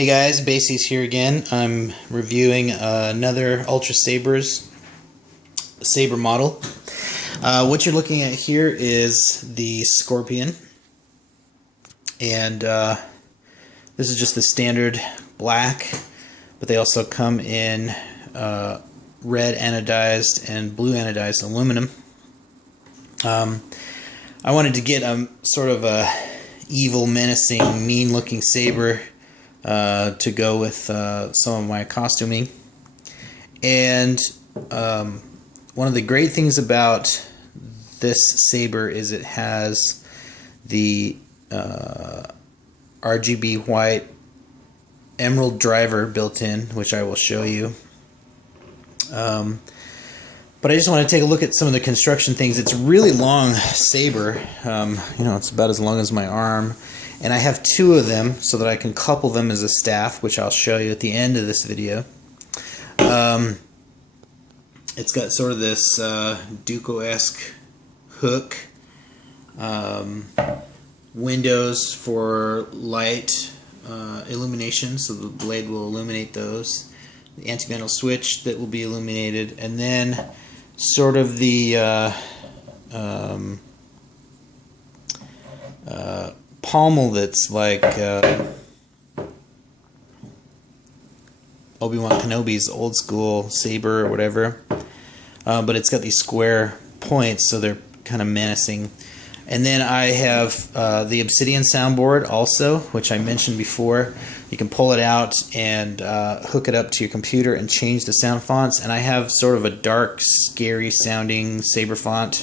Hey guys, Basie's here again. I'm reviewing another Ultrasabers Saber model. What you're looking at here is the Scorpion, and this is just the standard black, but they also come in red anodized and blue anodized aluminum. I wanted to get a sort of a evil, menacing, mean-looking saber to go with some of my costuming. And one of the great things about this saber is it has the RGB white emerald driver built in, which I will show you. But I just want to take a look at some of the construction things. It's a really long saber. It's about as long as my arm. And I have two of them so that I can couple them as a staff, which I'll show you at the end of this video. It's got sort of this Duco-esque hook, windows for light illumination, so the blade will illuminate those, the anti-vandal switch that will be illuminated, and then sort of the pommel that's like Obi-Wan Kenobi's old school saber or whatever, but it's got these square points, so they're kind of menacing. And then I have the Obsidian soundboard also, which I mentioned before. You can pull it out and hook it up to your computer and change the sound fonts. And I have sort of a dark, scary sounding saber font.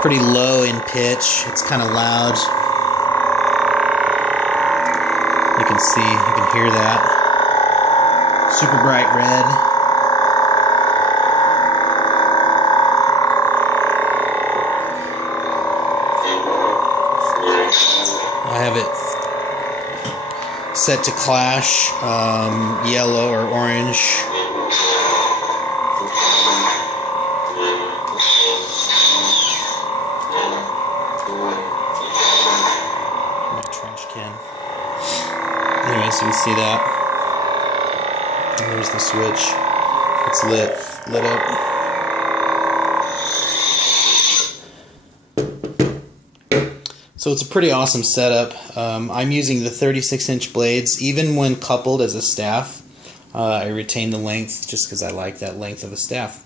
Pretty low in pitch. It's kind of loud. You can see, you can hear that. Super bright red. I have it set to clash, yellow or orange. My trash can. Anyway, so you see that. And there's the switch. It's lit up. So it's a pretty awesome setup. I'm using the 36-inch blades. Even when coupled as a staff, I retain the length just because I like that length of a staff.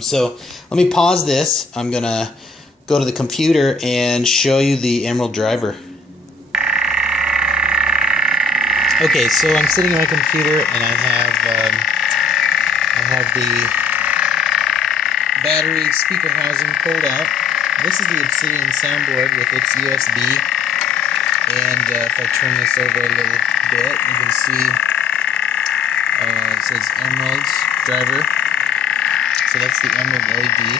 So let me pause this. I'm going to go to the computer and show you the emerald driver. Okay, so I'm sitting on my computer and I have the battery speaker housing pulled out. This is the Obsidian soundboard with its USB, and if I turn this over a little bit, you can see it says Emerald Driver, so that's the Emerald LED,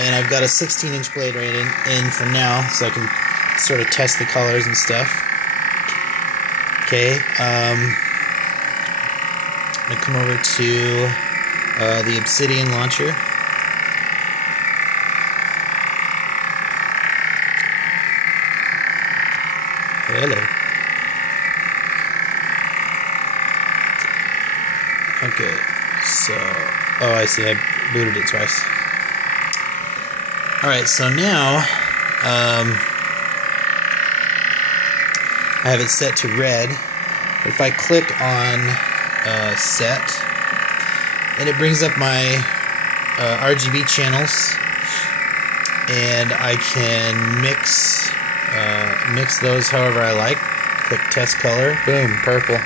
and I've got a 16-inch blade right in for now, so I can sort of test the colors and stuff. Okay, I'm going to come over to the Obsidian launcher. Hello. Okay, so, oh, I see, I booted it twice. Alright, so now, I have it set to red. If I click on set, and it brings up my RGB channels, and I can mix those however I like. Click test color, boom, purple.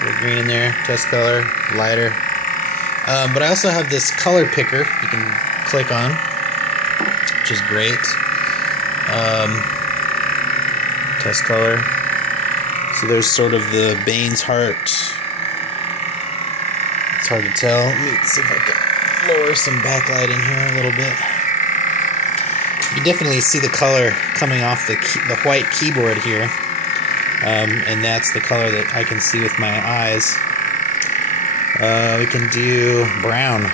Put green in there, test color, lighter. But I also have this color picker you can click on, which is great. Test color. So there's sort of the Bane's heart. It's hard to tell. Let me see if I can lower some backlight in here a little bit. You definitely see the color coming off the white keyboard here, and that's the color that I can see with my eyes. We can do brown,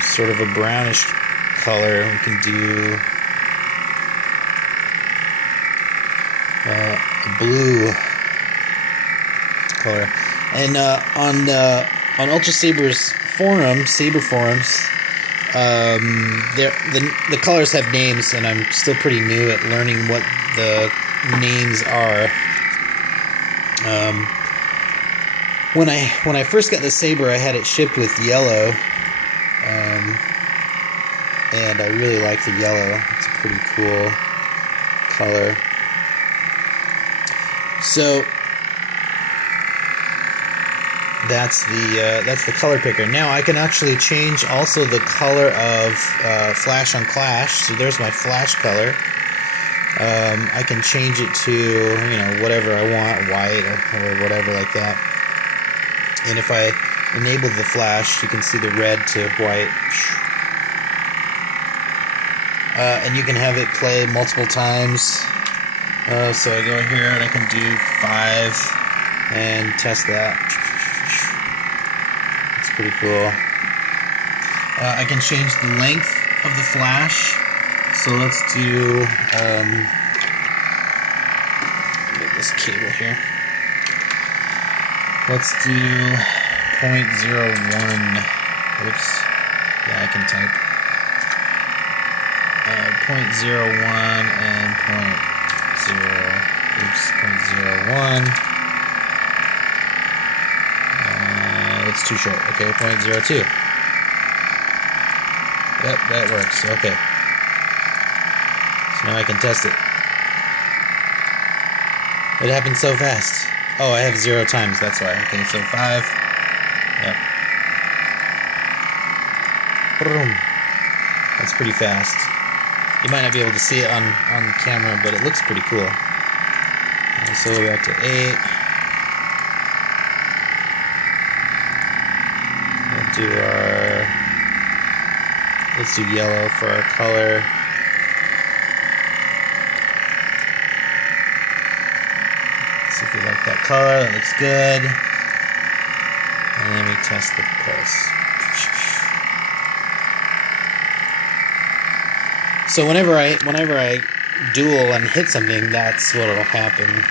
sort of a brownish color. We can do a blue color. And on Ultrasabers forums, Saber forums, the colors have names, and I'm still pretty new at learning what the names are. When I first got the Saber, I had it shipped with yellow, and I really like the yellow. It's a pretty cool color. So that's the color picker. Now I can actually change also the color of flash on clash. So there's my flash color. I can change it to whatever I want, white or whatever like that. And if I enable the flash, you can see the red to white. And you can have it play multiple times. So I go here and I can do 5 and test that. It's pretty cool. I can change the length of the flash. So let's do get this cable here. Let's do 0.01. Oops. Yeah, I can type. 0.01 and 0.01. It's too short. Okay, 0.02. Yep, that works. Okay. So now I can test it. It happened so fast. Oh, I have 0 times, that's why. Okay, so 5. Yep. Boom. That's pretty fast. You might not be able to see it on camera, but it looks pretty cool. So we're back to 8. Let's do yellow for our color. See if we like that color. That looks good. And then we test the pulse. So whenever I duel and hit something, that's what will happen.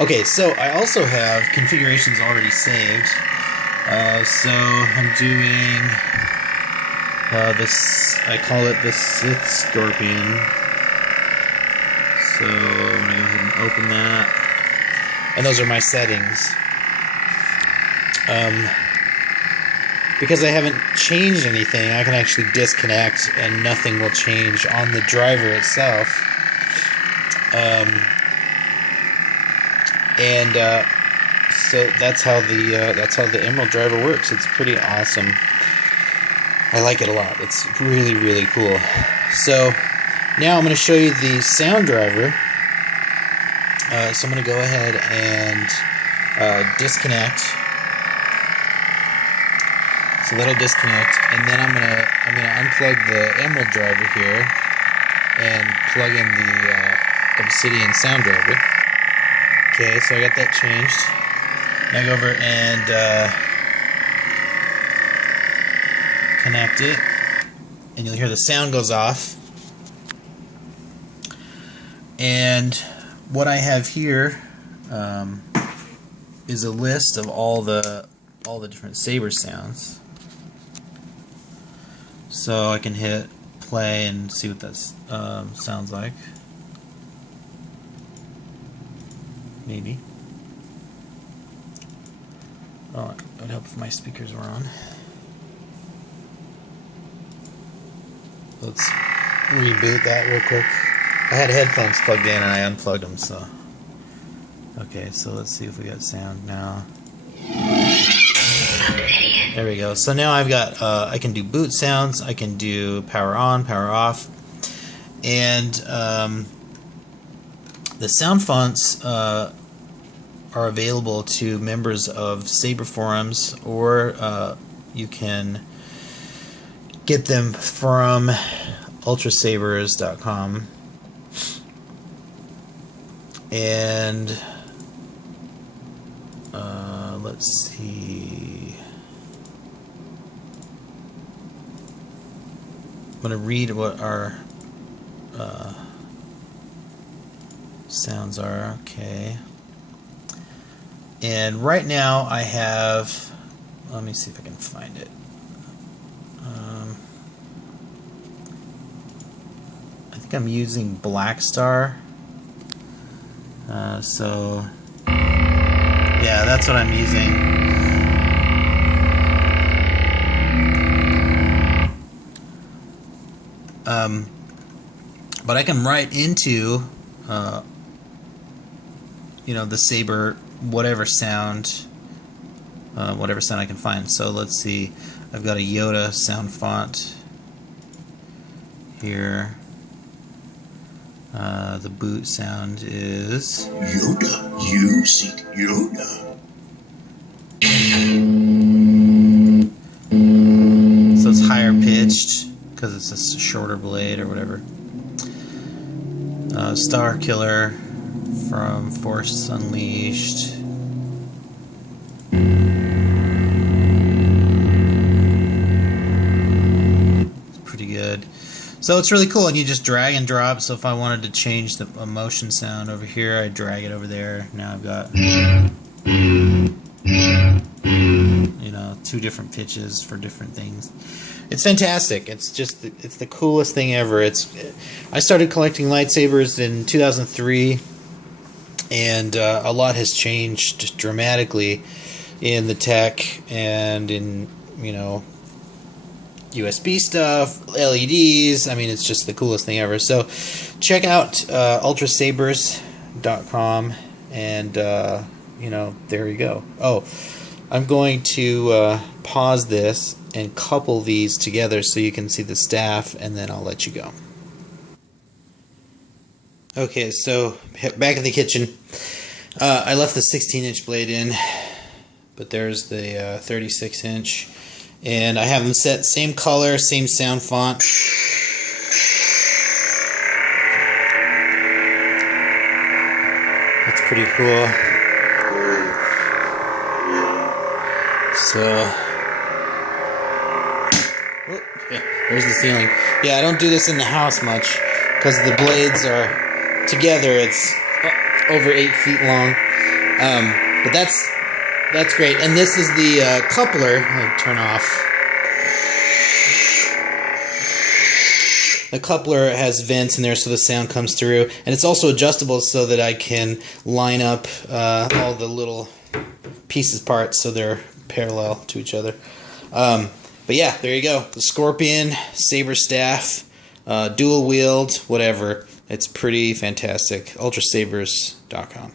Okay, so I also have configurations already saved. So I'm doing this. I call it the Sith Scorpion. So I'm gonna go ahead and open that, and those are my settings. Because I haven't changed anything, I can actually disconnect and nothing will change on the driver itself. So that's how the Emerald driver works. It's pretty awesome. I like it a lot. It's really, really cool. So now I'm going to show you the sound driver. So I'm going to go ahead and disconnect. So that'll disconnect, and then I'm gonna unplug the Emerald driver here and plug in the Obsidian sound driver. Okay, so I got that changed. Now I go over and connect it, and you'll hear the sound goes off. And what I have here is a list of all the different Saber sounds. So I can hit play and see what that sounds like. Maybe. Oh, it would help if my speakers were on. Let's reboot that real quick. I had headphones plugged in and I unplugged them, so. Okay, so let's see if we got sound now. There we go. So now I've got, I can do boot sounds, I can do power on, power off, and the sound fonts are available to members of Saber forums, or you can get them from Ultrasabers.com. And let's see. I'm going to read what our sounds are. Okay. And right now I have, let me see if I can find it. I think I'm using Black Star. So yeah, that's what I'm using. But I can write into you know, the Saber whatever sound I can find. So let's see, I've got a Yoda sound font here. The boot sound is Yoda. You seek Yoda. So it's higher pitched because it's a shorter blade or whatever. Star Killer from Force Unleashed. It's pretty good. So it's really cool, and you just drag and drop. So if I wanted to change the emotion sound over here, I drag it over there. Now I've got, you know, 2 different pitches for different things. It's fantastic. It's just, it's the coolest thing ever. I started collecting lightsabers in 2003, and a lot has changed dramatically in the tech and in, you know, USB stuff, LEDs. I mean, it's just the coolest thing ever. So check out Ultrasabers.com, and you know, there you go. Oh, I'm going to pause this and couple these together so you can see the staff, and then I'll let you go. Okay, so back in the kitchen. I left the 16-inch blade in, but there's the 36-inch. And I have them set same color, same sound font. That's pretty cool. So, oh, yeah, there's the ceiling. Yeah, I don't do this in the house much because the blades are together. It's over 8 feet long. But that's great. And this is the coupler. Let me turn off. The coupler has vents in there so the sound comes through. And it's also adjustable so that I can line up all the little pieces, parts, so they're parallel to each other. But yeah, there you go. The Scorpion, Saber staff, dual wield, whatever. It's pretty fantastic. Ultrasabers.com.